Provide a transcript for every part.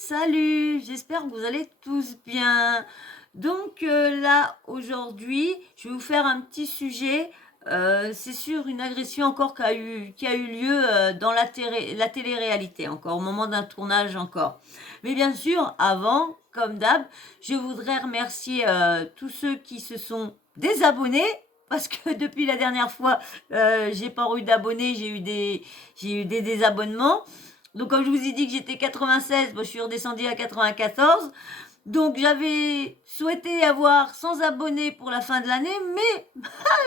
Salut, j'espère que vous allez tous bien. Là, aujourd'hui, je vais vous faire un petit sujet. C'est sur une agression encore qui a eu lieu dans la télé-réalité, encore, au moment d'un tournage encore. Mais bien sûr, avant, comme d'hab, je voudrais remercier tous ceux qui se sont désabonnés. Parce que depuis la dernière fois, j'ai pas eu d'abonnés, j'ai eu des désabonnements. Donc, comme je vous ai dit que j'étais 96, bon, je suis redescendue à 94. Donc, j'avais souhaité avoir 100 abonnés pour la fin de l'année, mais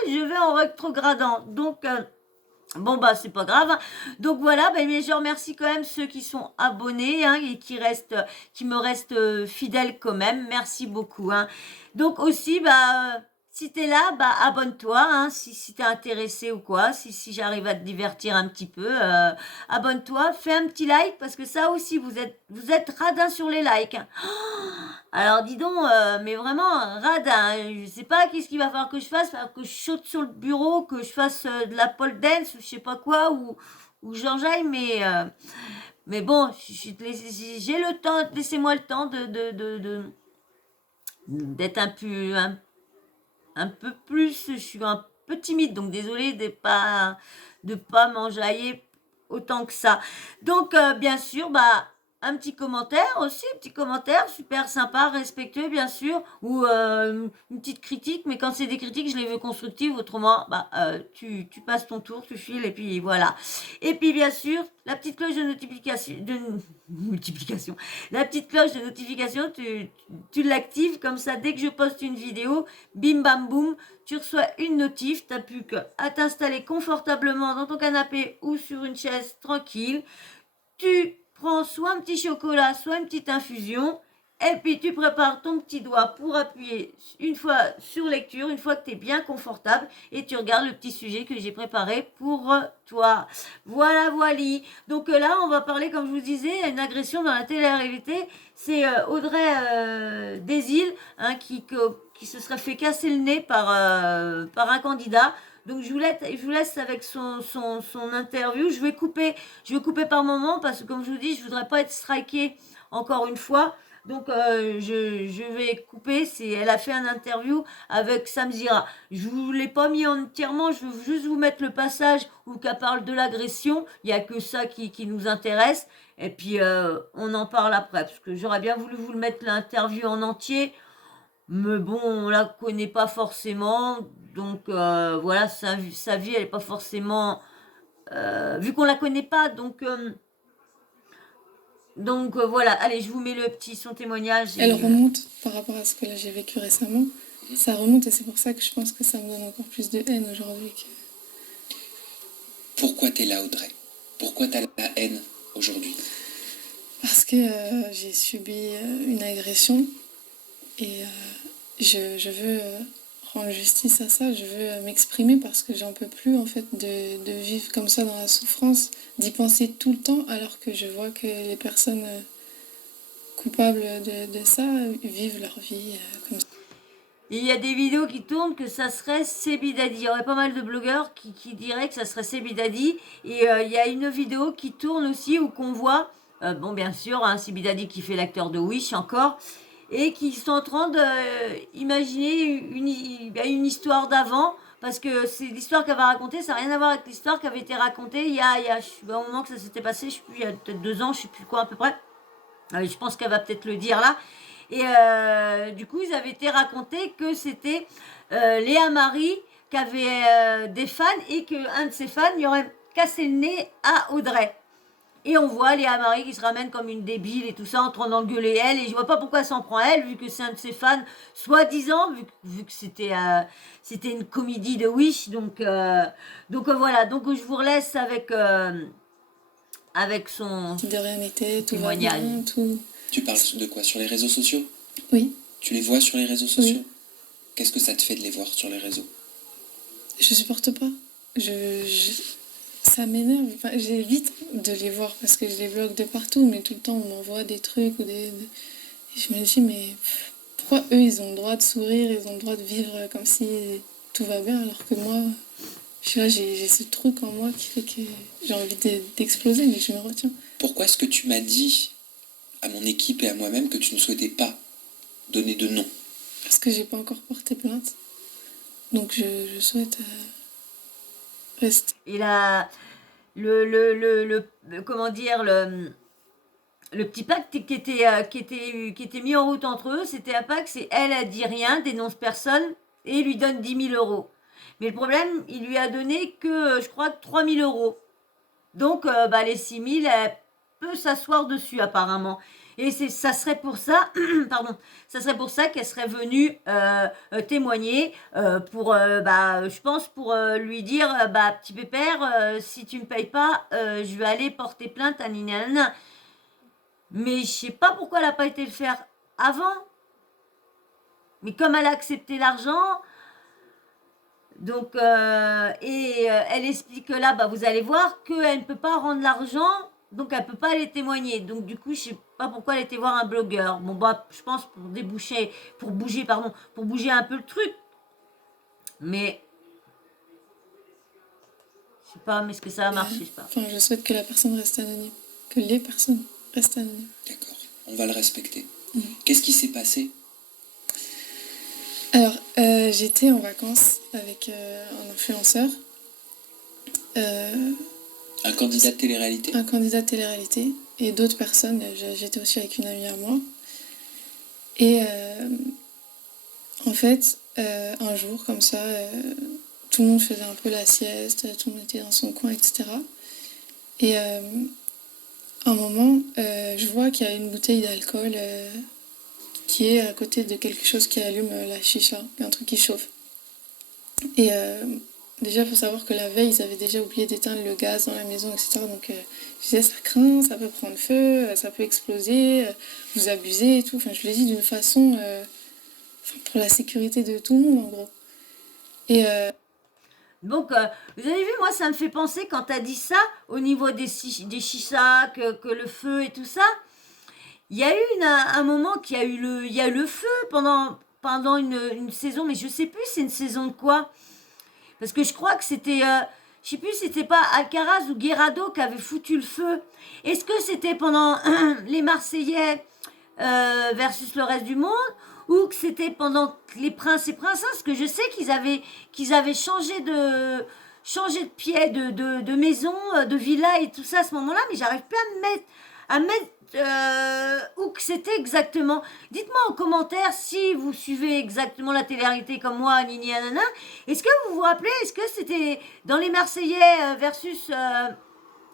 je vais en rétrogradant. Bon, bah, c'est pas grave. Donc, voilà, bah, mais je remercie quand même ceux qui sont abonnés hein, et qui me restent fidèles quand même. Merci beaucoup. Hein. Donc, aussi, bah. Si t'es là, bah abonne-toi, hein, si t'es intéressé ou quoi, si j'arrive à te divertir un petit peu, abonne-toi, fais un petit like parce que ça aussi vous êtes radin sur les likes. Hein. Alors dis donc, mais vraiment radin. Hein. Je sais pas qu'est-ce qu'il va falloir que je fasse, il va falloir que je saute sur le bureau, que je fasse de la pole dance ou je sais pas quoi ou j'enjaille, mais bon, j'ai le temps, laissez-moi le temps d'être un peu plus, je suis un peu timide, donc désolée de pas m'enjailler autant que ça. Donc, bien sûr, bah, un petit commentaire aussi, un petit commentaire super sympa, respectueux, bien sûr, ou une petite critique, mais quand c'est des critiques, je les veux constructives, autrement, bah, tu passes ton tour, tu files, et puis voilà. Et puis, bien sûr, la petite cloche de notification, multiplication, la petite cloche de notification, tu l'actives, comme ça, dès que je poste une vidéo, bim bam boum, tu reçois une notif, t'as plus qu'à t'installer confortablement dans ton canapé ou sur une chaise tranquille. Tu prends soit un petit chocolat, soit une petite infusion, et puis tu prépares ton petit doigt pour appuyer une fois sur lecture, une fois que tu es bien confortable, et tu regardes le petit sujet que j'ai préparé pour toi. Voilà, voilà. Donc là, on va parler, comme je vous disais, une agression dans la télé-réalité. C'est Audrey Desilles hein, qui se serait fait casser le nez par un candidat. Donc je vous laisse avec son interview. Je vais couper par moment parce que comme je vous dis, je voudrais pas être strikée encore une fois. Donc je vais couper. Elle a fait un interview avec Sam Zira. Je vous l'ai pas mis entièrement. Je veux juste vous mettre le passage où qu'elle parle de l'agression. Il y a que ça qui nous intéresse. Et puis on en parle après parce que j'aurais bien voulu vous le mettre l'interview en entier. Mais bon, on la connaît pas forcément, donc voilà, sa vie, elle est pas forcément, vu qu'on la connaît pas, donc voilà. Allez, je vous mets le petit son témoignage. Elle remonte par rapport à ce que là j'ai vécu récemment. Ça remonte et c'est pour ça que je pense que ça me donne encore plus de haine aujourd'hui. Pourquoi t'es là, Audrey? Pourquoi t'as la haine aujourd'hui? Parce que j'ai subi une agression et je veux rendre justice à ça. Je veux m'exprimer parce que j'en peux plus en fait de vivre comme ça dans la souffrance, d'y penser tout le temps alors que je vois que les personnes coupables de ça vivent leur vie comme ça. Il y a des vidéos qui tournent que ça serait Sebidadi. Il y aurait pas mal de blogueurs qui diraient que ça serait Sebidadi. Et il y a une vidéo qui tourne aussi où qu'on voit, bon bien sûr, hein, Sebidadi qui fait l'acteur de Wish encore, et qui sont en train d'imaginer une histoire d'avant. Parce que c'est l'histoire qu'elle va raconter, ça n'a rien à voir avec l'histoire qui avait été racontée au moment que ça s'était passé, je sais plus, il y a peut-être 2 ans, je sais plus quoi à peu près. Je pense qu'elle va peut-être le dire là. Et du coup, ils avaient été racontés que c'était Léa Marie qui avait des fans et qu'un de ses fans lui aurait cassé le nez à Audrey. Et on voit Léa Marie qui se ramène comme une débile et tout ça en train d'engueuler elle. Et je vois pas pourquoi elle s'en prend à elle, vu que c'est un de ses fans, soi-disant, vu que c'était une comédie de Wish. Donc voilà. Donc je vous relaisse avec son De rien n'était, tout va témoignage. bien, tout. Tu parles de quoi? Sur les réseaux sociaux? Oui. Tu les vois sur les réseaux sociaux? Oui. Qu'est-ce que ça te fait de les voir sur les réseaux? Je supporte pas. Ça m'énerve. Enfin, j'évite de les voir parce que je les bloque de partout, mais tout le temps on m'envoie des trucs ou et je me dis mais pourquoi eux ils ont le droit de sourire, ils ont le droit de vivre comme si tout va bien alors que moi, je sais pas, j'ai ce truc en moi qui fait que j'ai envie d'exploser mais je me retiens. Pourquoi est-ce que tu m'as dit à mon équipe et à moi-même que tu ne souhaitais pas donner de nom. Parce que j'ai pas encore porté plainte. Donc je souhaite rester. Et là, comment dire, le petit pacte qui était mis en route entre eux, c'était un pacte, c'est elle a dit rien, dénonce personne, et il lui donne 10 000 euros. Mais le problème, il lui a donné que, je crois, 3 000 euros. Donc, les 6 000, elle peut s'asseoir dessus, apparemment. Et ça serait pour ça, pardon, ça serait pour ça qu'elle serait venue témoigner pour, je pense, pour lui dire, petit pépère, si tu me payes pas, je vais aller porter plainte à Nina. Mais je sais pas pourquoi elle n'a pas été le faire avant. Mais comme elle a accepté l'argent, donc, elle explique que là, vous allez voir qu'elle ne peut pas rendre l'argent, donc elle ne peut pas aller témoigner. Donc, du coup, je ne sais pas pourquoi elle était voir un blogueur. Bon, je pense pour bouger un peu le truc. Mais, je sais pas, mais est-ce que ça va marcher, je sais pas. Enfin, je souhaite que la personne reste anonyme. Que les personnes restent anonymes. D'accord, on va le respecter. Qu'est-ce qui s'est passé? Alors, j'étais en vacances avec un influenceur. Un candidat de télé-réalité? Un candidat de télé-réalité. Et d'autres personnes. J'étais aussi avec une amie à moi. Et en fait, un jour, comme ça, tout le monde faisait un peu la sieste, tout le monde était dans son coin, etc. Et à un moment, je vois qu'il y a une bouteille d'alcool qui est à côté de quelque chose qui allume la chicha, un truc qui chauffe. Et déjà, il faut savoir que la veille, ils avaient déjà oublié d'éteindre le gaz dans la maison, etc. Donc je disais, ça craint, ça peut prendre feu, ça peut exploser, vous abusez et tout. Enfin, je le dis d'une façon pour la sécurité de tout le monde, en gros. Et Donc, vous avez vu, moi, ça me fait penser, quand tu as dit ça, au niveau des chichas, que le feu et tout ça, il y a eu un moment qu'il y a eu le feu pendant une saison, mais je sais plus c'est une saison de quoi. Parce que je crois que c'était, je sais plus si c'était pas Alcaraz ou Guerrado qui avait foutu le feu. Est-ce que c'était pendant les Marseillais versus le reste du monde, ou que c'était pendant les princes et princesses? Parce que je sais qu'ils avaient changé de pied, de maison, de villa et tout ça à ce moment-là, mais j'arrive plus à mettre où que c'était exactement. Dites-moi en commentaire si vous suivez exactement la télé-réalité comme moi, Nini Anana. Est-ce que vous vous rappelez, est-ce que c'était dans les Marseillais versus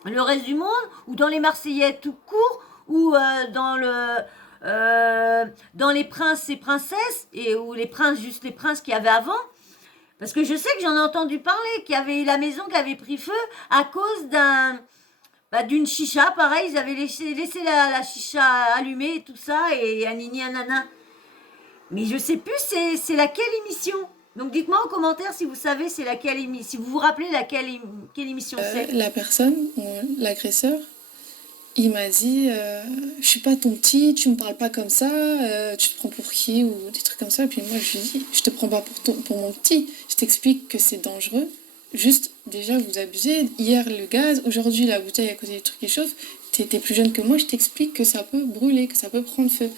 le reste du monde, ou dans les Marseillais tout court, ou dans les princes et princesses, et ou les princes, juste les princes qu'il y avait avant? Parce que je sais que j'en ai entendu parler, qu'il y avait la maison qui avait pris feu à cause d'une chicha. Pareil, ils avaient laissé la chicha allumée et tout ça, et Anini Anana. Mais je sais plus c'est laquelle émission. Donc dites-moi en commentaire si vous savez c'est laquelle émission, si vous vous rappelez quelle émission c'est. la personne, l'agresseur, il m'a dit je suis pas ton petit, tu me parles pas comme ça, tu te prends pour qui, ou des trucs comme ça. Et puis moi je lui dis, je te prends pas pour mon petit, je t'explique que c'est dangereux. Juste, déjà, vous abusez. Hier, le gaz, aujourd'hui, la bouteille à côté du truc qui chauffe. T'es plus jeune que moi, je t'explique que ça peut brûler, que ça peut prendre feu.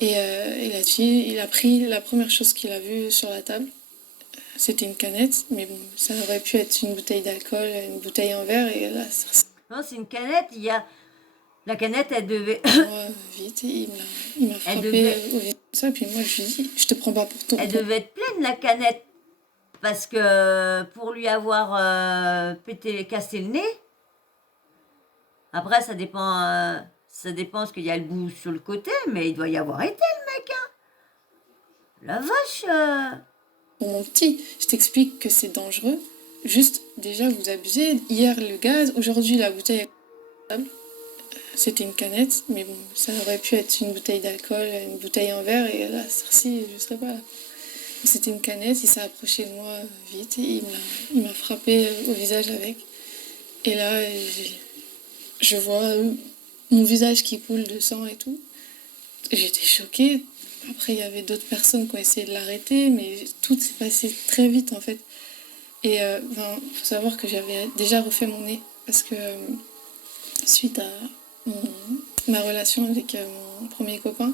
Et il a pris la première chose qu'il a vue sur la table. C'était une canette, mais bon, ça aurait pu être une bouteille d'alcool, une bouteille en verre, et là, ça Non, c'est une canette. La canette, elle devait. moi vite, et il m'a frappé devait- au visage. Ça, et puis moi, je lui dis, je te prends pas pour ton. Elle devait être pleine, la canette. Parce que pour lui avoir cassé le nez, après ça dépend parce qu'il y a le bout sur le côté, mais il doit y avoir été le mec, hein. La vache. Pour mon petit, je t'explique que c'est dangereux. Juste, déjà, vous abusez. Hier, le gaz, aujourd'hui, la bouteille à table. C'était une canette, mais bon, ça aurait pu être une bouteille d'alcool, une bouteille en verre, et là, celle-ci, je serais pas là. C'était une canette, il s'est approché de moi vite, et il m'a frappé au visage avec. Et là, je vois mon visage qui coule de sang et tout. J'étais choquée. Après, il y avait d'autres personnes qui ont essayé de l'arrêter, mais tout s'est passé très vite, en fait. Et faut savoir que j'avais déjà refait mon nez, parce que suite à ma relation avec mon premier copain,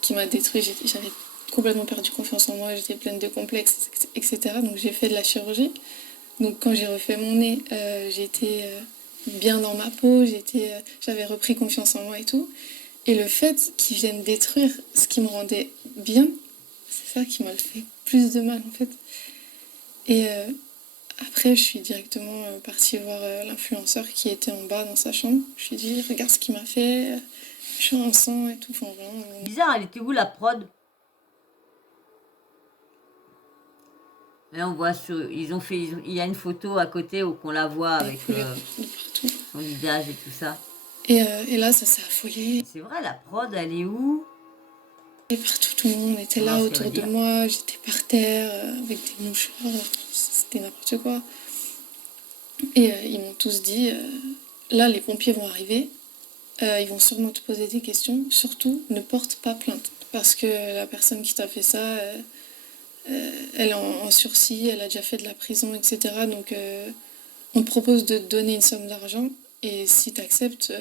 qui m'a détruit. J'avais complètement perdu confiance en moi, j'étais pleine de complexes, etc. Donc j'ai fait de la chirurgie. Donc quand j'ai refait mon nez, j'étais bien dans ma peau, j'avais repris confiance en moi et tout. Et le fait qu'ils viennent détruire ce qui me rendait bien, c'est ça qui m'a fait plus de mal en fait. Et après, je suis directement partie voir l'influenceur qui était en bas dans sa chambre. Je lui ai dit, regarde ce qu'il m'a fait, je suis en sang et tout. Enfin, vraiment, Bizarre, elle était où la prod? Là, on voit il y a une photo à côté où qu'on la voit avec de partout. son visage et tout ça. Et là, ça s'est affolé. C'est vrai, la prod, elle est où? Et partout, tout le monde était là ce qu'elle autour veut de dire. moi. J'étais par terre avec des mouchoirs. C'était n'importe quoi. Et ils m'ont tous dit, là, les pompiers vont arriver. Ils vont sûrement te poser des questions. Surtout, ne porte pas plainte. Parce que la personne qui t'a fait ça, elle est en sursis, elle a déjà fait de la prison, etc. Donc, on te propose de te donner une somme d'argent. Et si tu acceptes,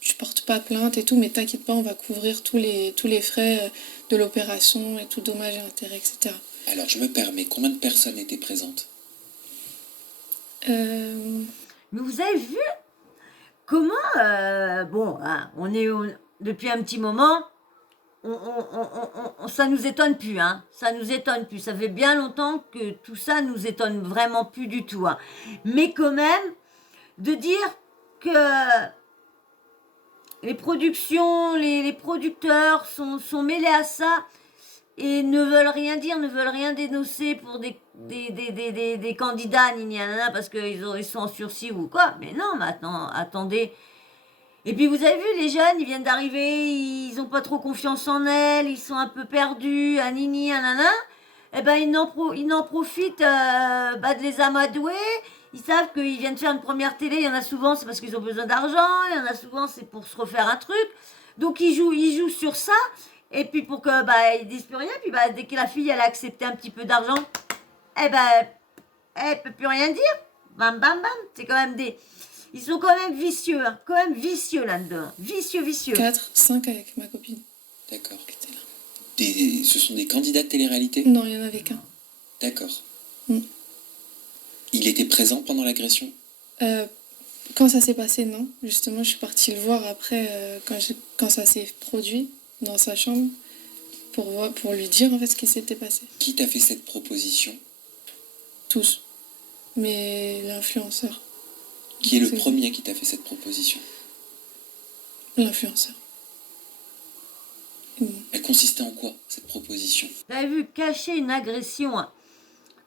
tu portes pas plainte et tout. Mais t'inquiète pas, on va couvrir tous les frais de l'opération et tout, dommages et intérêts, etc. Alors, je me permets, combien de personnes étaient présentes? Mais vous avez vu comment, bon, hein, depuis un petit moment, ça nous étonne plus, hein. Ça nous étonne plus. Ça fait bien longtemps que tout ça nous étonne vraiment plus du tout, hein. Mais quand même, de dire que les productions, les producteurs sont mêlés à ça et ne veulent rien dire, ne veulent rien dénoncer pour des candidats, ni nanana, parce qu'ils sont en sursis ou quoi. Mais non, maintenant, attendez. Et puis vous avez vu, les jeunes, ils viennent d'arriver, ils n'ont pas trop confiance en elles, ils sont un peu perdus, un nini, un nana. Eh ben, ils n'en profitent de les amadouer. Ils savent qu'ils viennent faire une première télé. Il y en a souvent, c'est parce qu'ils ont besoin d'argent. Il y en a souvent, c'est pour se refaire un truc. Donc, ils jouent sur ça. Et puis, pour que, ils disent plus rien. Puis, dès que la fille, elle a accepté un petit peu d'argent, eh ben, elle peut plus rien dire. Bam, bam, bam. C'est quand même ils sont quand même vicieux, hein. Quand même vicieux là-dedans. Vicieux, vicieux. 4, 5 avec ma copine. D'accord. Ce sont des candidats de télé-réalité? Non, il n'y en avait qu'un. D'accord. Mm. Il était présent pendant l'agression? Quand ça s'est passé, non. Justement, je suis partie le voir après, quand ça s'est produit dans sa chambre, pour lui dire en fait ce qui s'était passé. Qui t'a fait cette proposition? Tous. Mais l'influenceur. Qui est le premier qui t'a fait cette proposition? L'influenceur. Elle consistait en quoi, cette proposition? Vous avez vu, cacher une agression, hein.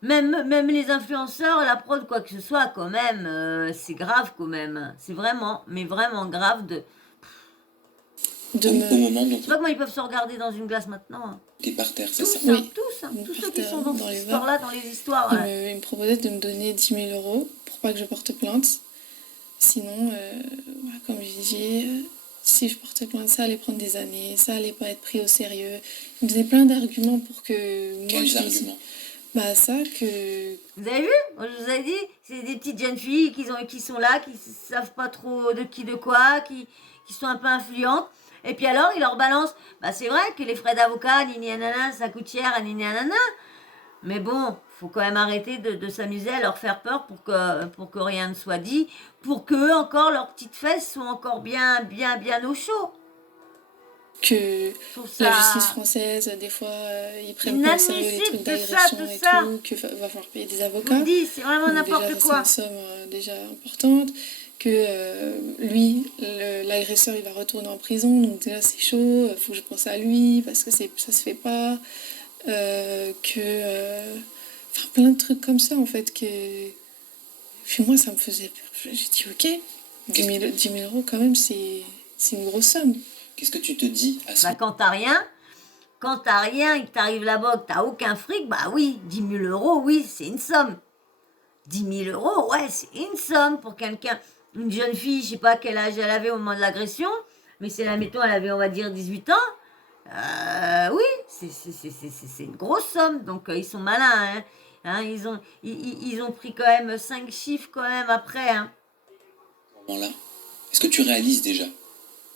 Même les influenceurs, la prod, quoi que ce soit, quand même, c'est grave quand même. C'est vraiment, mais vraiment grave Au moment dont Je sais pas comment ils peuvent se regarder dans une glace maintenant, hein. t'es par terre, c'est ça? Tous, hein, Oui. tous, hein, tous Par ceux qui terre, sont dans dans cette les histoire-là, dans les histoires. Il me proposait de me donner 10 000 euros pour pas que je porte plainte. Sinon, comme j'ai dit, si je portais plainte, ça allait prendre des années, ça allait pas être pris au sérieux. Il me donnait plein d'arguments pour que moi Quels je dise. arguments? Ça que. Vous avez vu? Moi, je vous ai dit, c'est des petites jeunes filles qui sont là, qui savent pas trop de qui, de quoi, qui sont un peu influentes. Et puis alors, ils leur balancent. C'est vrai que les frais d'avocat, nini anana, ça coûte cher, nini anana. Mais bon, faut quand même arrêter de s'amuser à leur faire peur pour que rien ne soit dit, pour qu'eux, encore, leurs petites fesses soient encore bien au chaud. Que la justice française, des fois, ils prennent pas au sérieux les trucs d'agression et tout, qu'il va falloir payer des avocats. Je vous dis, c'est vraiment n'importe quoi. C'est une somme déjà importante, que lui, l'agresseur, il va retourner en prison, donc déjà c'est chaud, il faut que je pense à lui, parce que ça se fait pas, enfin plein de trucs comme ça en fait, puis moi ça me faisait peur. J'ai dit ok, 10 000 euros quand même, c'est une grosse somme. Qu'est-ce que tu te dis à ce moment? Quand t'as rien et que t'arrives là-bas, que t'as aucun fric, oui, 10 000 euros, oui, c'est une somme. 10 000 euros, ouais, c'est une somme pour quelqu'un. Une jeune fille, je sais pas quel âge elle avait au moment de l'agression, mais c'est là, mettons, elle avait, on va dire, 18 ans. Oui, c'est une grosse somme, donc ils sont malins, hein. Ils ont pris quand même 5 chiffres quand même après, hein. À ce moment-là, est-ce que tu réalises déjà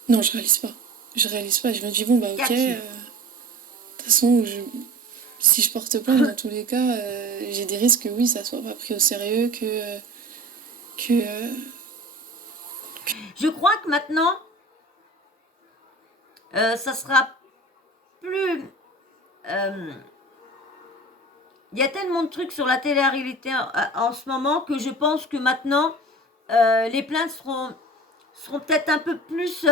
Non, je réalise pas. Je réalise pas. Je me dis, bon, bah ok. Catchy. De toute façon, si je porte plainte, dans tous les cas, j'ai des risques que oui, ça soit pas pris au sérieux, que Je crois que maintenant, ça sera plus... Il y a tellement de trucs sur la télé-réalité en ce moment que je pense que maintenant, les plaintes seront peut-être un peu plus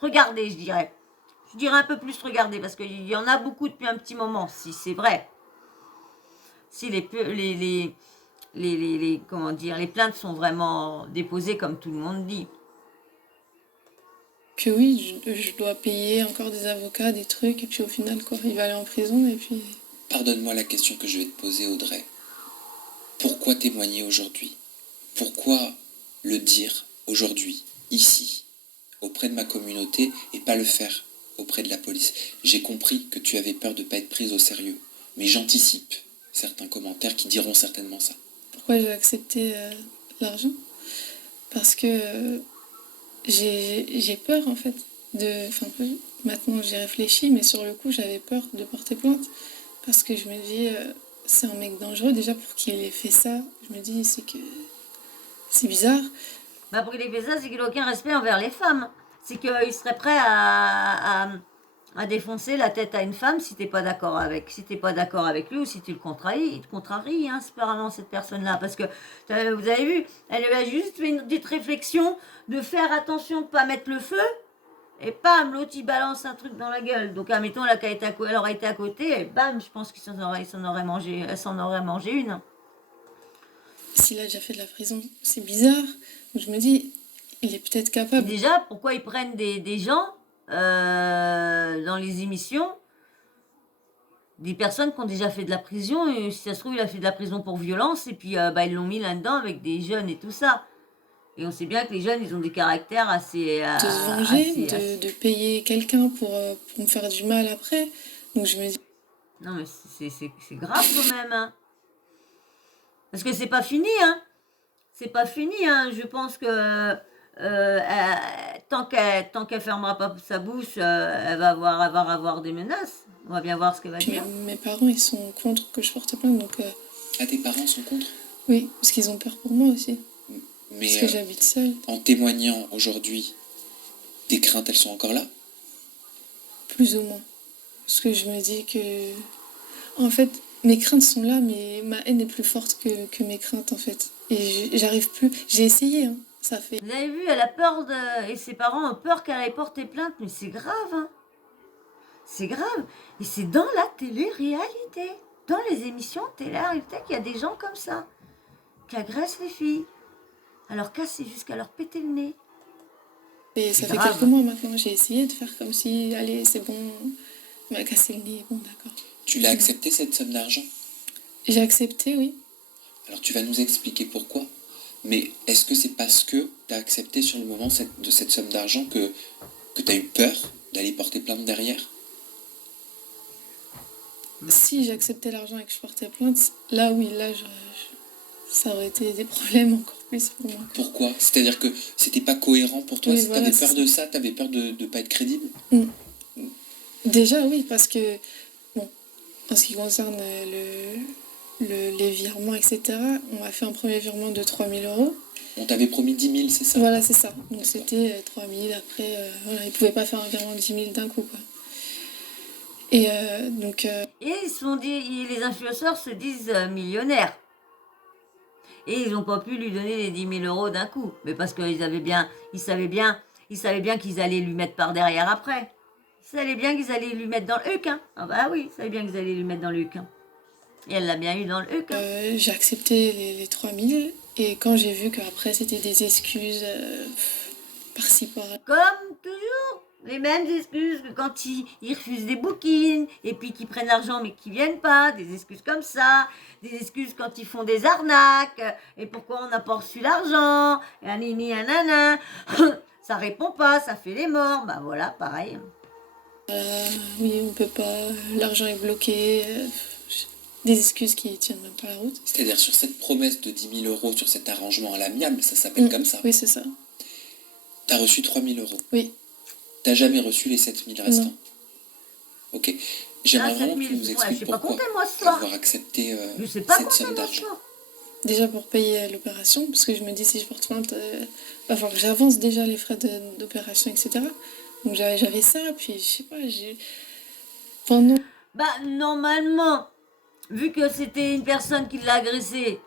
regardées, je dirais. Je dirais un peu plus regardées parce qu'il y en a beaucoup depuis un petit moment, si c'est vrai. Si comment dire, les plaintes sont vraiment déposées comme tout le monde dit. que oui, je dois payer encore des avocats, des trucs, et puis au final, quoi, il va aller en prison, et puis... Pardonne-moi la question que je vais te poser, Audrey. Pourquoi témoigner aujourd'hui? Pourquoi le dire aujourd'hui, ici, auprès de ma communauté, et pas le faire auprès de la police? J'ai compris que tu avais peur de ne pas être prise au sérieux, mais j'anticipe certains commentaires qui diront certainement ça. Pourquoi j'ai accepté l'argent? Parce que j'ai peur, en fait, Enfin, maintenant j'ai réfléchi, mais sur le coup, j'avais peur de porter plainte. Parce que je me dis, c'est un mec dangereux. Déjà, pour qu'il ait fait ça, je me dis, c'est bizarre. Bah pour qu'il ait fait ça, c'est qu'il n'a aucun respect envers les femmes. C'est qu'il serait prêt à défoncer la tête à une femme si t'es pas d'accord avec, lui ou si tu le contraries, il te contrarie, hein, apparemment cette personne-là, parce que vous avez vu, elle a juste fait une petite réflexion de faire attention de pas mettre le feu, et bam, l'autre il balance un truc dans la gueule. Donc admettons elle aurait été à côté, et bam, je pense elle s'en aurait mangé une. S'il a déjà fait de la prison, c'est bizarre. Donc je me dis, il est peut-être capable. Déjà, pourquoi ils prennent des gens dans les émissions, des personnes qui ont déjà fait de la prison, et si ça se trouve, il a fait de la prison pour violence, et puis ils l'ont mis là-dedans avec des jeunes et tout ça. Et on sait bien que les jeunes, ils ont des caractères assez... de se venger, de payer quelqu'un pour me faire du mal après. Donc je me dis... Non, mais c'est grave quand même, hein. Parce que c'est pas fini, hein. C'est pas fini, hein. Je pense que tant qu'elle fermera pas sa bouche, elle va avoir des menaces. On va bien voir ce qu'elle va dire. Mes parents, ils sont contre que je porte plainte, donc... Ah, tes parents sont contre? Oui, parce qu'ils ont peur pour moi aussi. Mais parce que j'habite seule. En témoignant aujourd'hui, tes craintes, elles sont encore là? Plus ou moins. Parce que je me dis que... En fait, mes craintes sont là, mais ma haine est plus forte que mes craintes, en fait. Et j'arrive plus... J'ai essayé, hein. Ça fait... Vous avez vu, elle a peur et ses parents ont peur qu'elle aille porter plainte, mais c'est grave, hein. C'est grave. Et c'est dans la télé-réalité, dans les émissions de télé-réalité, qu'il y a des gens comme ça, qui agressent les filles, à leur casser jusqu'à leur péter le nez. Et ça fait quelques mois maintenant, j'ai essayé de faire comme si, allez, c'est bon, il m'a cassé le nez, bon d'accord. Tu l'as accepté, cette somme d'argent? J'ai accepté, oui. Alors tu vas nous expliquer pourquoi. Mais est-ce que c'est parce que tu as accepté sur le moment de cette somme d'argent que tu as eu peur d'aller porter plainte derrière? Si j'acceptais l'argent et que je portais plainte, là oui, là ça aurait été des problèmes encore plus pour moi. Pourquoi? C'est-à-dire que c'était pas cohérent pour toi? Oui, t'avais peur de ça? T'avais peur de ne pas être crédible? Déjà oui, parce que, bon, en ce qui concerne les virements, etc., on m'a fait un premier virement de 3 000 €. On t'avait promis 10 000, c'est ça? Voilà, c'est ça. Donc c'était 3 000, après, voilà, ils pouvaient pas faire un virement de 10 000 d'un coup, quoi. Et donc... Et les influenceurs se disent millionnaires. Et ils n'ont pas pu lui donner les 10 000 € d'un coup. Mais parce qu'ils savaient bien qu'ils allaient lui mettre par derrière après. Ils savaient bien qu'ils allaient lui mettre dans le huc, hein. Ah bah oui, ils savaient bien qu'ils allaient lui mettre dans le huc, hein. Et elle l'a bien eu dans le huc, hein. J'ai accepté les 3 000. Et quand j'ai vu qu'après c'était des excuses par-ci par-là. Comme toujours, les mêmes excuses que quand ils refusent des bookings, et puis qu'ils prennent l'argent mais qu'ils viennent pas, des excuses comme ça, des excuses quand ils font des arnaques, et pourquoi on n'a pas reçu l'argent, et anini, anana, ça répond pas, ça fait les morts, bah voilà, pareil. Oui, on peut pas, l'argent est bloqué, des excuses qui tiennent même pas la route. C'est-à-dire sur cette promesse de 10 000 € sur cet arrangement à l'amiable, ça s'appelle comme ça? Oui, c'est ça. T'as reçu 3 000 euros. Oui. T'as jamais reçu les 7 000 restants. Non. Ok. J'aimerais vraiment que tu 7000, nous ouais, je expliques sais pas pourquoi compter moi ce soir. avoir accepté Je sais pas cette compter somme moi ce d'argent. soir. Déjà pour payer l'opération, parce que je me dis si je porte plainte, va falloir que j'avance déjà les frais d'opération, etc. Donc j'avais ça, puis je sais pas, pendant... Bah, normalement, vu que c'était une personne qui l'a agressé,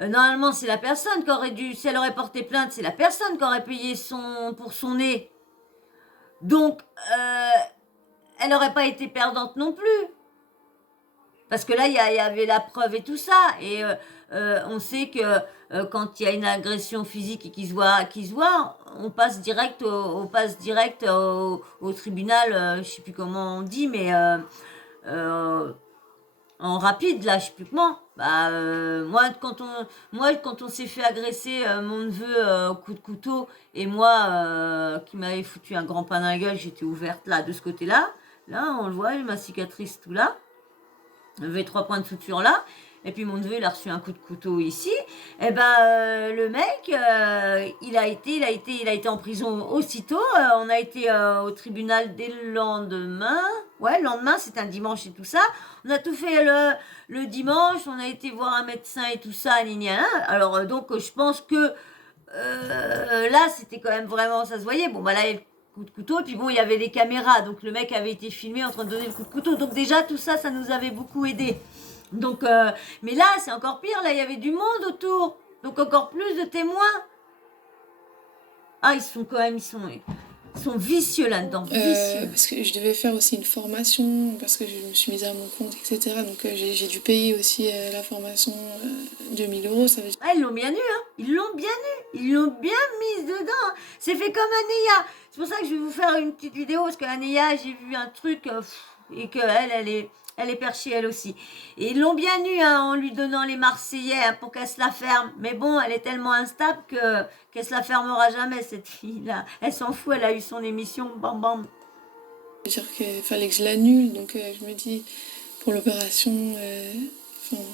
normalement, c'est la personne qui aurait dû, si elle aurait porté plainte, c'est la personne qui aurait payé pour son nez. Donc, elle n'aurait pas été perdante non plus. Parce que là, il y avait la preuve et tout ça. Et on sait que quand il y a une agression physique et qui se voit, on passe direct au tribunal, je sais plus comment on dit, mais euh, en rapide, là, je sais plus comment. Bah, moi, quand on s'est fait agresser, mon neveu au coup de couteau, et moi, qui m'avait foutu un grand pain dans la gueule, j'étais ouverte là, de ce côté-là. Là, on le voit, ma cicatrice tout là. J'avais 3 points de suture là. Et puis mon neveu, il a reçu un coup de couteau ici. Et ben, le mec, il a été en prison aussitôt. On a été au tribunal dès le lendemain. Ouais, le lendemain, c'est un dimanche et tout ça. On a tout fait le dimanche. On a été voir un médecin et tout ça. Alors, donc, je pense que là, c'était quand même vraiment, ça se voyait. Bon, bah là, il y a le coup de couteau. Et puis bon, il y avait les caméras. Donc, le mec avait été filmé en train de donner le coup de couteau. Donc, déjà, tout ça, ça nous avait beaucoup aidé. Donc, mais là, c'est encore pire. Là, il y avait du monde autour. Donc, encore plus de témoins. Ah, ils sont vicieux là-dedans. Vicieux. Parce que je devais faire aussi une formation, parce que je me suis mise à mon compte, etc. Donc j'ai dû payer aussi la formation 2000 euros. Ça veut dire... Ah, ils l'ont bien eu, hein. Ils l'ont bien eu. Ils l'ont bien mise dedans. C'est fait comme Anéa. C'est pour ça que je vais vous faire une petite vidéo, parce qu'Anéa, j'ai vu un truc, et qu'elle, elle est perchée elle aussi. Et ils l'ont bien eu, hein, en lui donnant les Marseillais, hein, pour qu'elle se la ferme. Mais bon, elle est tellement instable qu'elle se la fermera jamais, cette fille-là. Elle s'en fout, elle a eu son émission, bam bam. Ça veut dire qu'il fallait que je l'annule, donc je me dis, pour l'opération,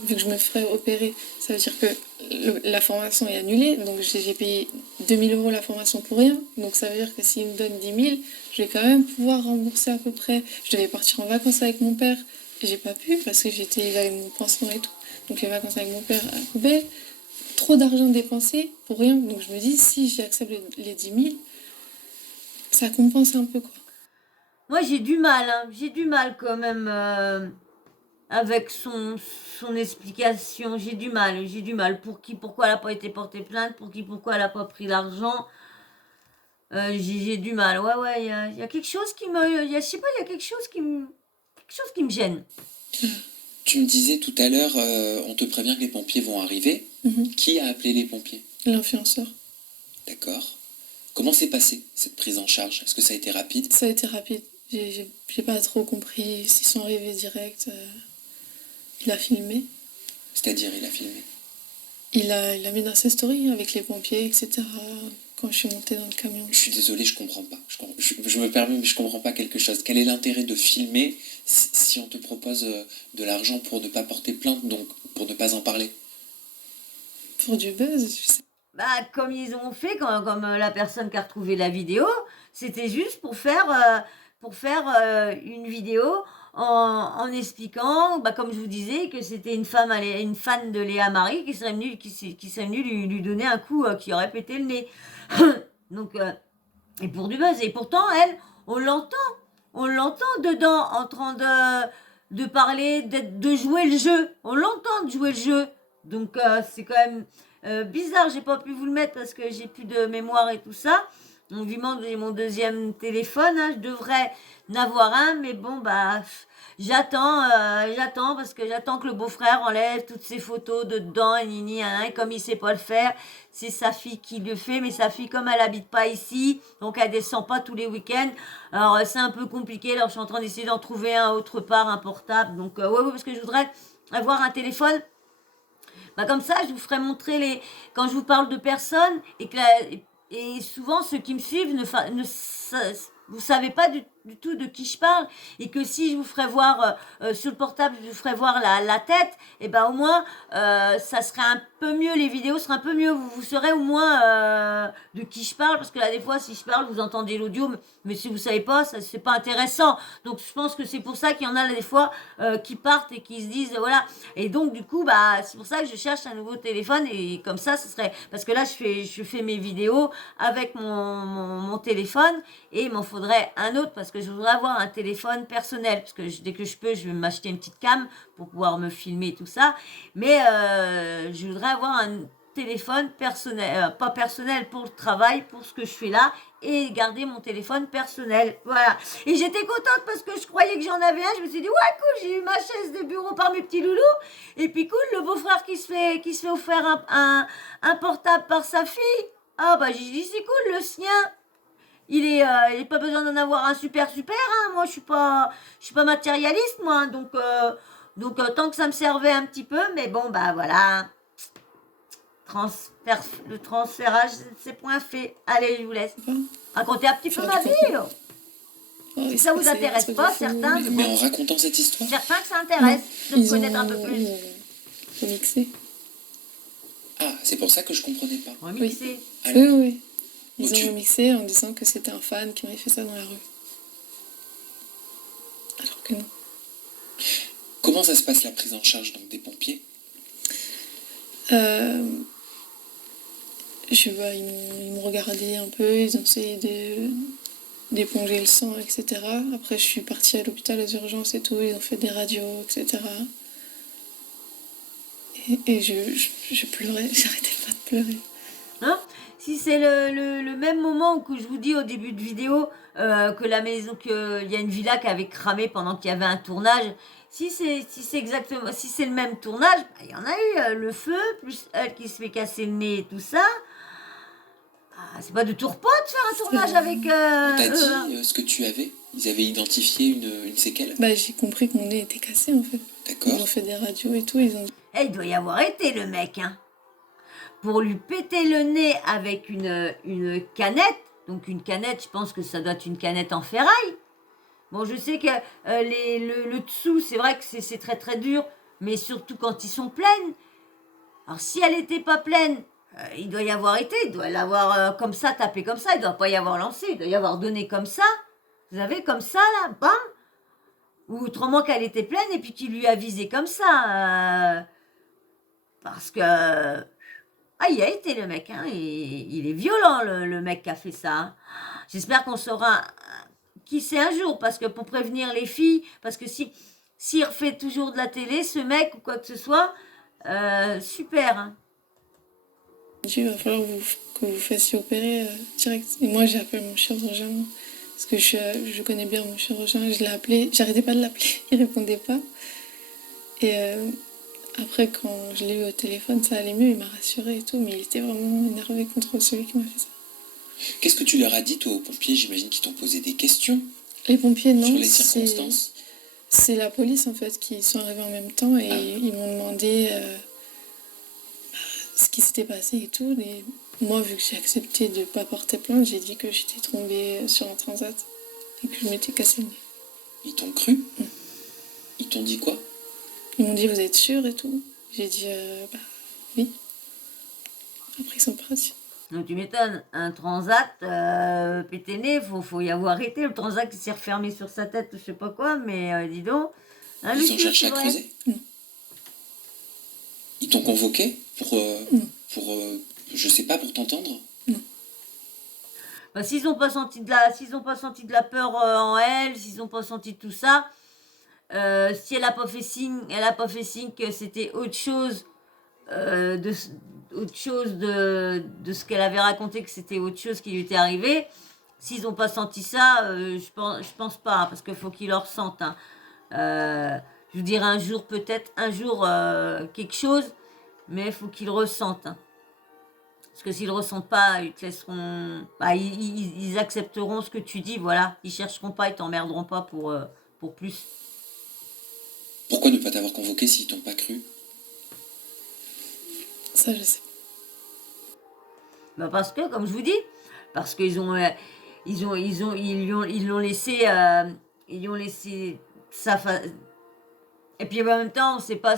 vu que je me ferais opérer, ça veut dire que la formation est annulée, donc j'ai payé 2000 euros la formation pour rien, donc ça veut dire que s'il me donne 10 000, je vais quand même pouvoir rembourser à peu près. Je devais partir en vacances avec mon père, j'ai pas pu parce que j'avais mon pansement et tout, donc les vacances avec mon père à la poubelle, trop d'argent dépensé pour rien, donc je me dis, si j'accepte les 10 000, ça compense un peu, quoi. Moi, j'ai du mal, hein. J'ai du mal quand même avec son explication. J'ai du mal. Pourquoi elle n'a pas été portée plainte, pourquoi elle n'a pas pris l'argent. J'ai du mal. Ouais, il y a quelque chose qui me, je sais pas, il y a quelque chose qui me gêne. Tu me disais tout à l'heure, on te prévient que les pompiers vont arriver. Qui a appelé les pompiers? L'influenceur. D'accord. Comment s'est passée cette prise en charge? Est-ce que ça a été rapide? Ça a été rapide. J'ai pas trop compris s'ils sont arrivés direct. Il a filmé. C'est-à-dire, il a filmé? Il a mis dans ses stories avec les pompiers, etc. Quand je suis montée dans le camion. Je suis désolé, je comprends pas. Je me permets, mais je comprends pas quelque chose. Quel est l'intérêt de filmer si on te propose de l'argent pour ne pas porter plainte, donc pour ne pas en parler? Pour du buzz, je sais. Bah, comme ils ont fait, comme la personne qui a retrouvé la vidéo, c'était juste pour faire une vidéo en expliquant, bah, comme je vous disais, que c'était une fan de Léa Marie qui serait venue lui donner un coup qui aurait pété le nez. Donc, et pour du buzz. Et pourtant, elle, on l'entend dedans en train de parler, de jouer le jeu. On l'entend de jouer le jeu. Donc, c'est quand même bizarre. J'ai pas pu vous le mettre parce que j'ai plus de mémoire et tout ça. Donc, vivement, j'ai mon deuxième téléphone. Hein. Je devrais en avoir un, mais bon, bah, j'attends parce que j'attends que le beau-frère enlève toutes ses photos de dedans et comme il sait pas le faire, c'est sa fille qui le fait, mais sa fille, comme elle habite pas ici, donc elle descend pas tous les week-ends, alors c'est un peu compliqué, alors je suis en train d'essayer d'en trouver un autre part, un portable, donc ouais, parce que je voudrais avoir un téléphone. Bah, comme ça, je vous ferai montrer quand je vous parle de personnes et souvent ceux qui me suivent vous savez pas du tout de qui je parle, et que si je vous ferais voir sur le portable, je vous ferais voir la tête, et ben au moins ça serait un peu mieux, les vidéos seraient un peu mieux, vous saurez au moins de qui je parle, parce que là des fois si je parle vous entendez l'audio, mais si vous savez pas, ça c'est pas intéressant. Donc je pense que c'est pour ça qu'il y en a là, des fois qui partent et qui se disent voilà. Et donc du coup bah c'est pour ça que je cherche un nouveau téléphone, et comme ça ce serait, parce que là je fais mes vidéos avec mon téléphone, et il m'en faudrait un autre parce que je voudrais avoir un téléphone personnel, parce que dès que je peux je vais m'acheter une petite cam pour pouvoir me filmer et tout ça, mais je voudrais avoir un téléphone personnel, pas personnel pour le travail, pour ce que je fais là, et garder mon téléphone personnel, voilà. Et j'étais contente parce que je croyais que j'en avais un, je me suis dit ouais cool, j'ai eu ma chaise de bureau par mes petits loulous, et puis cool, le beau-frère qui se fait offert un portable par sa fille, ah bah j'ai dit c'est cool, le sien il est pas besoin d'en avoir un super hein. Moi je suis pas matérialiste moi, hein. Donc tant que ça me servait un petit peu, mais bon bah voilà, le transférage c'est point fait. Allez, je vous laisse raconter un petit peu ma vie. Oh, Si ça vous intéresse pas, certains Mais en racontant cette histoire, que ça intéresse de me connaître un peu plus. Ils ont remixé. ah, c'est pour ça que je comprenais pas. Remixé. Alors, Oui. Ils tu- ont remixé en disant que c'était un fan qui m'avait fait ça dans la rue. Alors que non. comment ça se passe la prise en charge donc des pompiers? Ils m'ont regardé un peu, ils ont essayé d'éponger le sang, etc. Après, je suis partie à l'hôpital aux urgences et tout, ils ont fait des radios, etc. Et je pleurais, j'arrêtais pas de pleurer. Hein, si c'est le même moment que je vous dis au début de vidéo que la maison, qu'il y a une villa qui avait cramé pendant qu'il y avait un tournage, si c'est exactement, si c'est le même tournage, bah, il y en a eu le feu, plus elle qui se fait casser le nez et tout ça. Ah, c'est pas de tout repos de faire un tournage avec On t'a eux, dit ce que tu avais? Ils avaient identifié une séquelle? Bah, j'ai compris que mon nez était cassé en fait. Ils D'accord. ont fait des radios et tout, ils ont... il doit y avoir été le mec, hein. Pour lui péter le nez avec une canette. Donc une canette, je pense que ça doit être une canette en ferraille. Bon, je sais que le dessous, c'est vrai que c'est très très dur, mais surtout quand ils sont pleines. Alors si elle n'était pas pleine, il doit y avoir été, il doit l'avoir comme ça, tapé comme ça, il ne doit pas y avoir lancé, il doit y avoir donné comme ça. Vous avez comme ça là, bam. Ou autrement qu'elle était pleine et puis qu'il lui a visé comme ça. Parce que... Ah, il a été le mec, hein. Il est violent le mec qui a fait ça. Hein. J'espère qu'on saura qui c'est un jour, parce que pour prévenir les filles, parce que s'il refait toujours de la télé, ce mec ou quoi que ce soit, super. Hein. Il va falloir que vous fassiez opérer direct. Et moi, j'ai appelé mon chirurgien, parce que je connais bien mon chirurgien, je l'ai appelé, j'arrêtais pas de l'appeler, il répondait pas. Et après, quand je l'ai eu au téléphone, ça allait mieux, il m'a rassurée et tout, mais il était vraiment énervé contre celui qui m'a fait ça. Qu'est-ce que tu leur as dit, toi, aux pompiers? J'imagine qu'ils t'ont posé des questions Les pompiers, non, sur les circonstances. c'est la police, en fait, qui sont arrivés en même temps et ils m'ont demandé ce qui s'était passé et tout. Et moi, vu que j'ai accepté de ne pas porter plainte, j'ai dit que j'étais tombée sur un transat et que je m'étais cassé le nez. Ils t'ont cru? Ils t'ont dit quoi? Ils m'ont dit, vous êtes sûr et tout? J'ai dit, bah oui. Après, ils sont partis. Donc tu m'étonnes, un transat pété-né, faut y avoir été. Le transat qui s'est refermé sur sa tête, je sais pas quoi, mais dis donc. Hein, Ils ont monsieur, cherché c'est à vrai. creuser? Ils t'ont convoqué pour je sais pas, pour t'entendre? Bah, s'ils n'ont pas senti de la peur en elle, s'ils n'ont pas senti tout ça, si elle a pas fait signe que c'était autre chose de ce qu'elle avait raconté, que c'était autre chose qui lui était arrivé. S'ils n'ont pas senti ça, je pense pas, hein, parce qu'il faut qu'ils le ressentent. Hein. Je vous dirais peut-être un jour quelque chose, mais il faut qu'ils le ressentent. Hein. Parce que s'ils ne le ressentent pas, ils te laisseront. Bah, ils accepteront ce que tu dis, voilà. Ils chercheront pas, ils t'emmerderont pas pour plus. Pourquoi ne pas t'avoir convoqué s'ils t'ont pas cru? Ça, je sais. Bah parce que, comme je vous dis, parce qu'ils ont. ils l'ont laissé, ils ont laissé ça. Et puis en même temps, on sait pas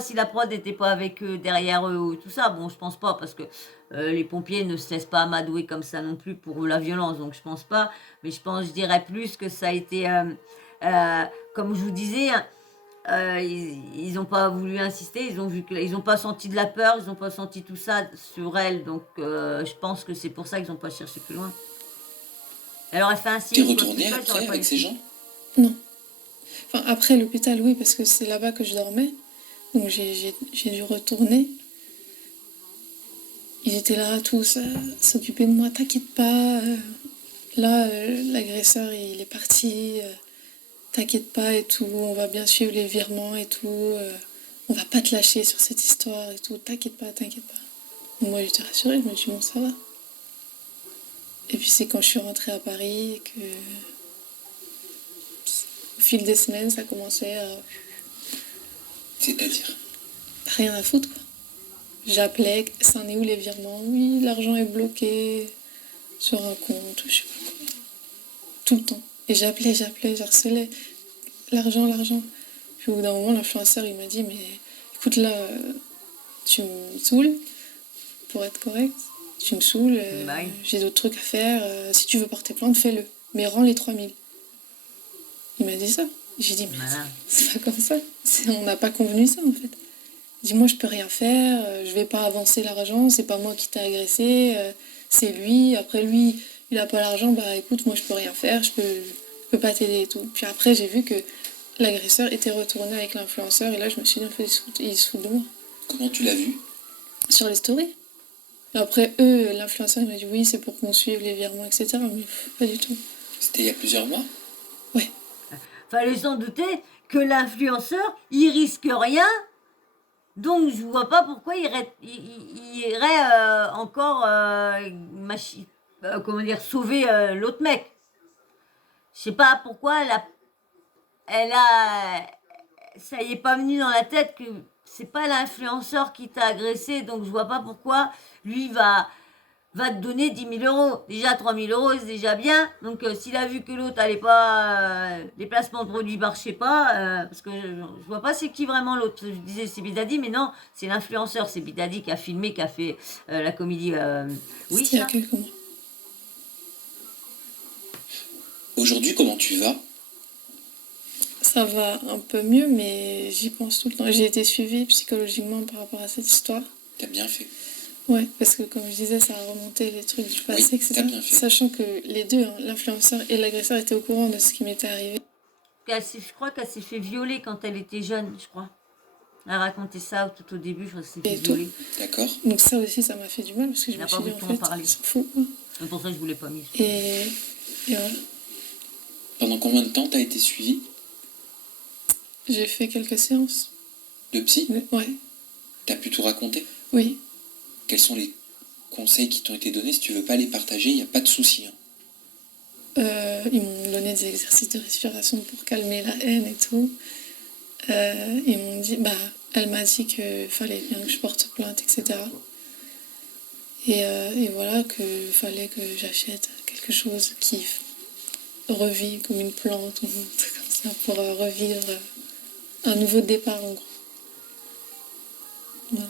si la prod n'était pas avec eux, derrière eux ou tout ça. Bon, je pense pas parce que les pompiers ne se laissent pas amadouer comme ça non plus pour la violence, donc je pense pas. Mais je dirais plus que ça a été, euh, comme je vous disais, hein, ils ont pas voulu insister, ils ont vu que ils ont pas senti de la peur, ils ont pas senti tout ça sur elle, donc je pense que c'est pour ça qu'ils ont pas cherché plus loin. Elle aurait fait un T'es signe, quoi, retourné plus ça, après j'aurais pas avec eu ces de- gens? Non. Enfin, après l'hôpital, oui, parce que c'est là-bas que je dormais. Donc j'ai dû retourner. Ils étaient là tous s'occuper de moi. T'inquiète pas. Là, l'agresseur, il est parti. T'inquiète pas et tout. On va bien suivre les virements et tout. On va pas te lâcher sur cette histoire et tout. T'inquiète pas, t'inquiète pas. Donc moi, j'étais rassurée. Je me suis dit, bon, ça va. Et puis c'est quand je suis rentrée à Paris que, au fil des semaines, ça commençait à C'est-à-dire? rien à foutre, quoi. J'appelais, ça en est où les virements? Oui, l'argent est bloqué sur un compte, je sais pas quoi. Tout le temps. Et j'appelais, j'harcelais. L'argent. Puis au bout d'un moment, l'influenceur, il m'a dit, mais écoute là, tu me saoules, pour être correct. Tu me saoules, Bye. j'ai d'autres trucs à faire. Si tu veux porter plainte, fais-le. Mais rends les 3000. Il m'a dit ça. J'ai dit, mais Voilà. c'est pas comme ça. On n'a pas convenu ça, en fait. Dis-moi, je peux rien faire, je vais pas avancer l'argent, c'est pas moi qui t'ai agressé, c'est lui. Après, lui, il a pas l'argent, bah écoute, moi je peux rien faire, je peux pas t'aider et tout. Puis après, j'ai vu que l'agresseur était retourné avec l'influenceur et là, je me suis dit, en fait, il se fout de moi. Comment tu l'as vu? Sur les stories. Et après, eux, l'influenceur, il m'a dit, oui, c'est pour qu'on suive les virements, etc. Mais pas du tout. C'était il y a plusieurs mois? Ouais. Fallait s'en douter que l'influenceur, il risque rien. Donc, je vois pas pourquoi il irait encore comment dire, sauver l'autre mec. Je sais pas pourquoi elle a, ça y est pas venu dans la tête que c'est pas l'influenceur qui t'a agressé, donc je vois pas pourquoi lui va te donner 10 000 euros. Déjà 3 000 euros, c'est déjà bien. Donc s'il a vu que l'autre allait pas, les placements de produits marchaient pas, parce que je vois pas c'est qui vraiment l'autre. Je disais c'est Bidadi, mais non, c'est l'influenceur, c'est Bidadi qui a filmé, qui a fait la comédie C'était il y a Wish. quelques mois. Aujourd'hui, comment tu vas? Ça va un peu mieux, mais j'y pense tout le temps. J'ai été suivie psychologiquement par rapport à cette histoire. T'as bien fait. Ouais, parce que comme je disais, ça a remonté les trucs du passé, Oui, etc. t'as bien fait. Sachant que les deux, hein, l'influenceur et l'agresseur, étaient au courant de ce qui m'était arrivé. Je crois qu'elle s'est fait violer quand elle était jeune, je crois. Elle a raconté ça tout au début, je crois qu'elle s'est fait Et tout. violer. D'accord. Donc ça aussi, ça m'a fait du mal, parce que je On n'a me pas suis dit, voulu en en fait, parler. on s'en fout, quoi. C'est pour ça que je voulais pas mis. Et voilà. Pendant combien de temps t'as été suivi? J'ai fait quelques séances. De psy? Ouais, T'as pu tout raconter? oui. Quels sont les conseils qui t'ont été donnés? Si tu veux pas les partager, il n'y a pas de souci, hein. Ils m'ont donné des exercices de respiration pour calmer la haine et tout. Ils m'ont dit, elle m'a dit qu'il fallait bien que je porte plainte, etc. Et voilà, qu'il fallait que j'achète quelque chose qui revit comme une plante ou un truc comme ça pour revivre un nouveau départ en gros. Voilà.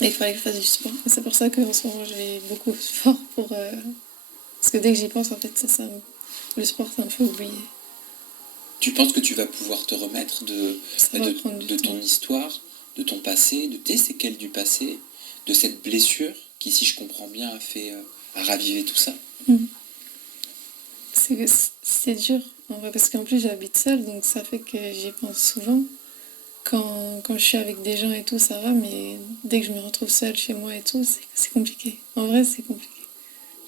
Et il fallait que je fasse du sport. Et c'est pour ça qu'en ce moment je vais beaucoup au sport pour... Parce que dès que j'y pense, en fait, le sport, ça me fait oublier. Tu penses que tu vas pouvoir te remettre Ça va prendre du de ton temps. histoire, de ton passé, de tes séquelles du passé, de cette blessure qui, si je comprends bien, a ravivé tout ça? C'est dur, en vrai, parce qu'en plus j'habite seule, donc ça fait que j'y pense souvent. Quand je suis avec des gens et tout, ça va, mais dès que je me retrouve seule chez moi et tout, c'est compliqué. En vrai, c'est compliqué.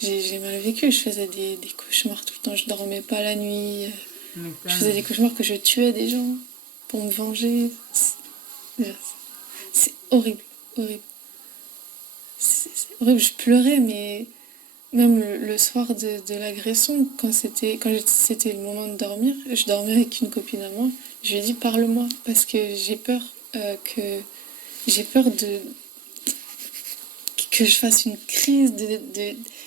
J'ai mal vécu, je faisais des cauchemars tout le temps, je dormais pas la nuit. Je faisais des cauchemars que je tuais des gens pour me venger. C'est horrible, horrible. C'est horrible, je pleurais, mais même le soir de l'agression, quand c'était le moment de dormir, je dormais avec une copine à moi, je lui ai dit parle-moi, parce que j'ai peur que que je fasse une crise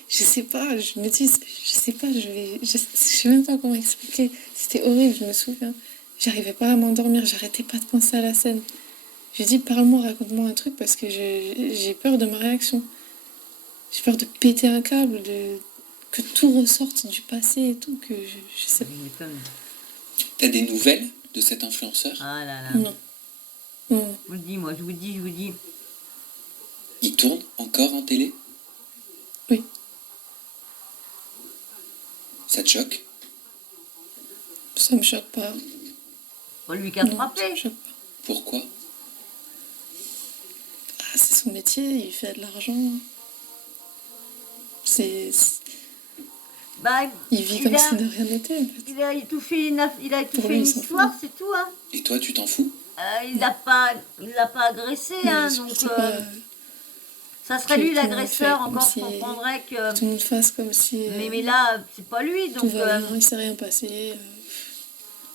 je sais pas, je me dis, je sais pas, je sais même pas comment expliquer. C'était horrible, je me souviens. J'arrivais pas à m'endormir, j'arrêtais pas de penser à la scène. Je lui dis, parle-moi, raconte-moi un truc parce que j'ai peur de ma réaction. J'ai peur de péter un câble, que tout ressorte du passé et tout, que je sais pas. Il m'étonne. T'as des nouvelles de cet influenceur? Ah là là. Non. Non. Je vous le dis, moi, je vous dis. Il tourne encore en télé? Oui. Ça te choque? Ça me choque pas. Pas lui qui a Non, ça frappé. me choque pas. Pourquoi? Ah, c'est son métier, il fait de l'argent. Bah, Il vit comme si de rien n'était, en fait. il a étouffé Pour lui, une il s'en histoire, fout. c'est tout. Hein. Et toi, tu t'en fous? Il l'a pas agressé, Mais hein, je donc sais pas ça serait que lui tout le monde l'agresseur. fait comme Encore, si- je comprendrais que. tout le monde fasse comme si Mais là, c'est pas lui, tout donc. va bien, il s'est rien passé.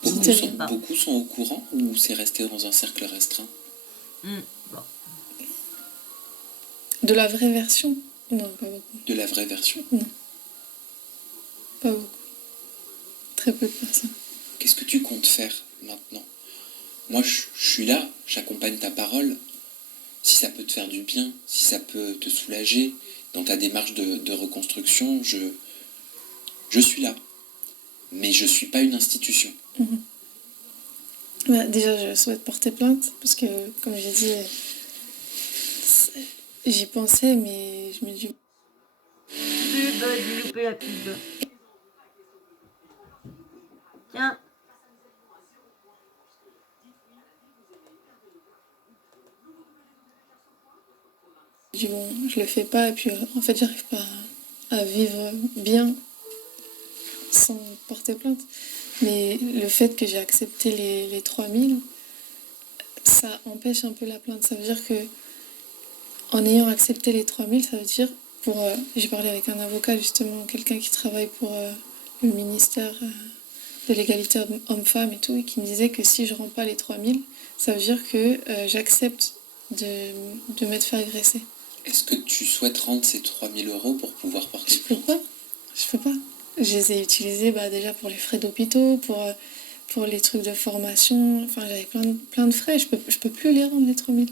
Beaucoup C'était sont, pas. beaucoup sont au courant ou c'est resté dans un cercle restreint? Bon. De la vraie version? Non, pas beaucoup. De la vraie version? Pas beaucoup. Très peu de personnes. Qu'est-ce que tu comptes faire maintenant? Moi, je suis là, j'accompagne ta parole. Si ça peut te faire du bien, si ça peut te soulager dans ta démarche de reconstruction, je suis là. Mais je suis pas une institution. Bah, déjà, je souhaite porter plainte parce que, comme j'ai dit, j'y pensais, mais je me dis. Pub, j'ai loupé la pub. Tiens. Bon, je le fais pas et puis en fait j'arrive pas à vivre bien sans porter plainte. Mais le fait que j'ai accepté les 3000, ça empêche un peu la plainte. Ça veut dire que en ayant accepté les 3000, ça veut dire j'ai parlé avec un avocat justement, quelqu'un qui travaille pour le ministère de l'égalité homme-femme et tout, et qui me disait que si je rends pas les 3000, ça veut dire que j'accepte de m'être fait agresser. Est-ce que tu souhaites rendre ces 3000 € pour pouvoir porter Je peux plainte? pas. Je peux pas. Je les ai utilisés déjà pour les frais d'hôpitaux, pour les trucs de formation. Enfin, j'avais plein de frais. Je peux plus les rendre, les 3000.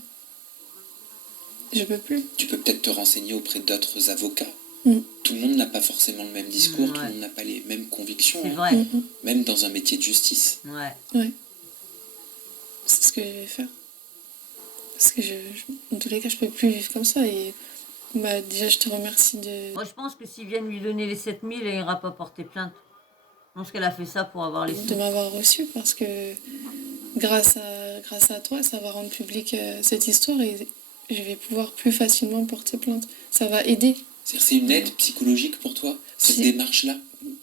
Je peux plus. Tu peux peut-être te renseigner auprès d'autres avocats. Mm. Tout le monde n'a pas forcément le même discours, Ouais. tout le monde n'a pas les mêmes convictions, C'est hein. vrai. Même dans un métier de justice. Ouais. C'est ce que je vais faire. Parce que en tous les cas, je peux plus vivre comme ça. Et déjà, je te remercie Moi, je pense que s'ils viennent lui donner les 7000, elle ira pas porter plainte. Je pense qu'elle a fait ça pour avoir les de sous. m'avoir reçu parce que grâce à toi, ça va rendre public cette histoire et je vais pouvoir plus facilement porter plainte. Ça va aider C'est-à-dire, c'est une aide psychologique pour toi, cette Si. démarche-là?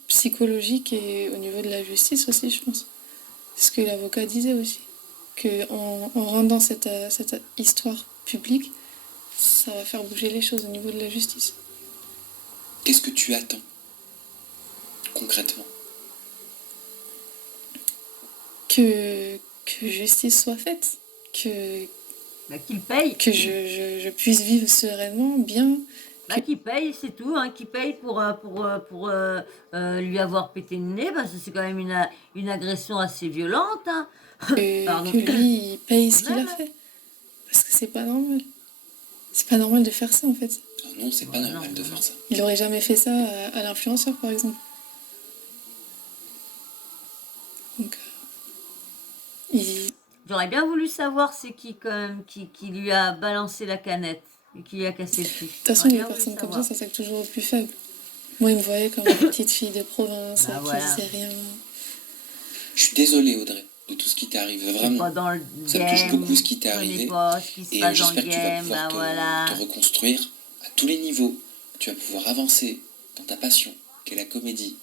psychologique et au niveau de la justice aussi, je pense. C'est ce que l'avocat disait aussi. Qu'en rendant cette histoire publique, ça va faire bouger les choses au niveau de la justice. Qu'est-ce que tu attends concrètement? Que justice soit faite, Bah, qu'il paye. que je puisse vivre sereinement, bien. Bah, qu'il paye, c'est tout. Hein, qu'il paye pour lui avoir pété le nez. Parce que c'est quand même une agression assez violente. Hein. Pardon. Que lui, il paye ce qu'il Ouais, a ouais. fait. Parce que c'est pas normal. C'est pas normal de faire ça, en fait. Oh non, c'est pas Ouais, normal non, de non. faire ça. Il aurait jamais fait ça à l'influenceur, par exemple. Donc, J'aurais bien voulu savoir c'est qui, quand même, qui lui a balancé la canette et qui lui a cassé le cul. de toute façon, les personnes comme ça s'attaquent toujours aux plus faibles. Moi, il me voyait comme une petite fille de province Bah, qui voilà. faisait rien. Je suis désolé, Audrey, de tout ce qui t'est arrivé, vraiment. Pas dans le Ça me game, touche beaucoup ce qui t'est je connais arrivé. pas ce qui se Et passe dans j'espère le que tu vas game, pouvoir bah voilà. te reconstruire à tous les niveaux. Tu vas pouvoir avancer dans ta passion, qu'est la comédie.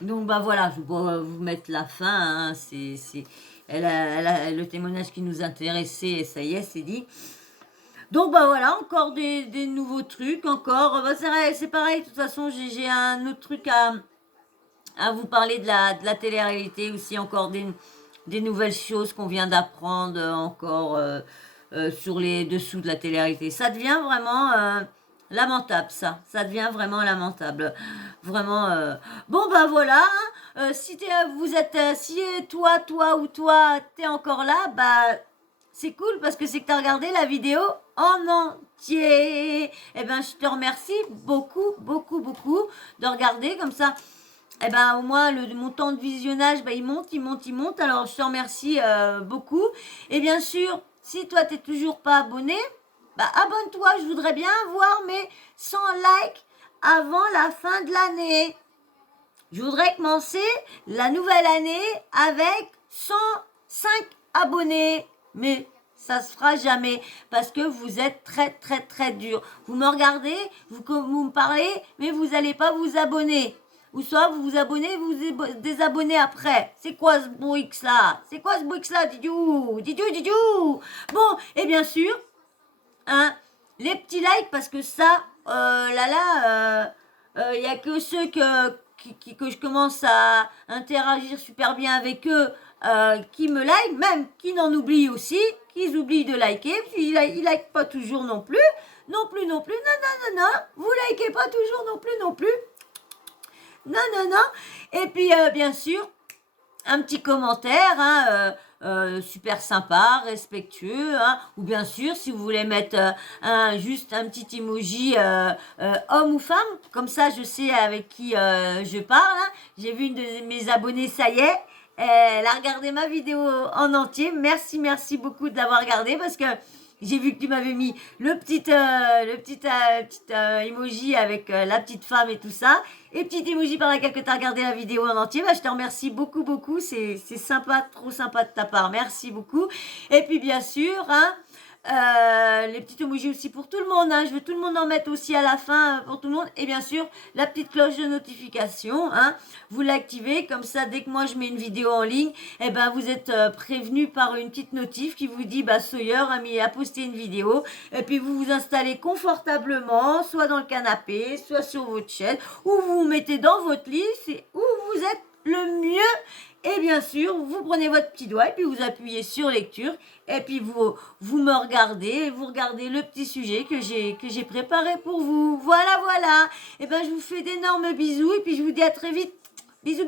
Donc bah voilà, je vais pas vous mettre la fin. Hein, elle a le témoignage qui nous intéressait et ça y est, c'est dit. Donc bah voilà, encore des nouveaux trucs, encore. Bah, c'est pareil, de toute façon, j'ai un autre truc à vous parler de la télé-réalité aussi, encore des nouvelles choses qu'on vient d'apprendre encore sur les dessous de la télé-réalité. Ça devient vraiment lamentable ça devient vraiment lamentable, vraiment. Bon bah voilà, hein. Si vous êtes, si toi ou toi t'es encore là, bah c'est cool parce que c'est que t'as regardé la vidéo en entier. Eh ben je te remercie beaucoup de regarder comme ça. Eh ben au moins mon temps de visionnage, bah, il monte. Alors je te remercie beaucoup. Et bien sûr, si toi t'es toujours pas abonné, bah abonne-toi. Je voudrais bien voir mes 100 likes avant la fin de l'année. Je voudrais commencer la nouvelle année avec 105 abonnés. Mais ça se fera jamais parce que vous êtes très dur. Vous me regardez, vous me parlez, mais vous n'allez pas vous abonner. Ou soit vous vous abonnez, vous vous désabonnez après. C'est quoi ce bruit là? C'est quoi ce bruit là, Didou? Bon, et bien sûr, hein, les petits likes parce que ça, y a que ceux que je commence à interagir super bien avec eux, qui me like, même qui n'en oublient aussi, qu'ils oublient de liker, puis ils like pas toujours non plus, non, vous likez pas toujours non plus, non, et puis bien sûr, un petit commentaire, hein, super sympa, respectueux, hein, ou bien sûr si vous voulez mettre juste un petit emoji homme ou femme, comme ça je sais avec qui je parle, hein. J'ai vu une de mes abonnées, ça y est, elle a regardé ma vidéo en entier. Merci beaucoup de l'avoir regardé parce que j'ai vu que tu m'avais mis le petit emoji avec la petite femme et tout ça. Et petit emoji par laquelle tu as regardé la vidéo en entier. Bah, je te remercie beaucoup. C'est sympa, trop sympa de ta part. Merci beaucoup. Et puis bien sûr, hein, les petits emojis aussi pour tout le monde, hein. Je veux tout le monde en mettre aussi à la fin pour tout le monde. Et bien sûr, la petite cloche de notification, hein, vous l'activez. Comme ça, dès que moi je mets une vidéo en ligne, eh ben, vous êtes prévenu par une petite notif qui vous dit, bah, Sawyer a posté une vidéo. Et puis vous vous installez confortablement, soit dans le canapé, soit sur votre chaise, ou vous vous mettez dans votre lit, c'est où vous êtes le mieux. Et bien sûr, vous prenez votre petit doigt et puis vous appuyez sur lecture. Et puis vous me regardez, vous regardez le petit sujet que j'ai préparé pour vous. Voilà. Et ben je vous fais d'énormes bisous et puis je vous dis à très vite. Bisous.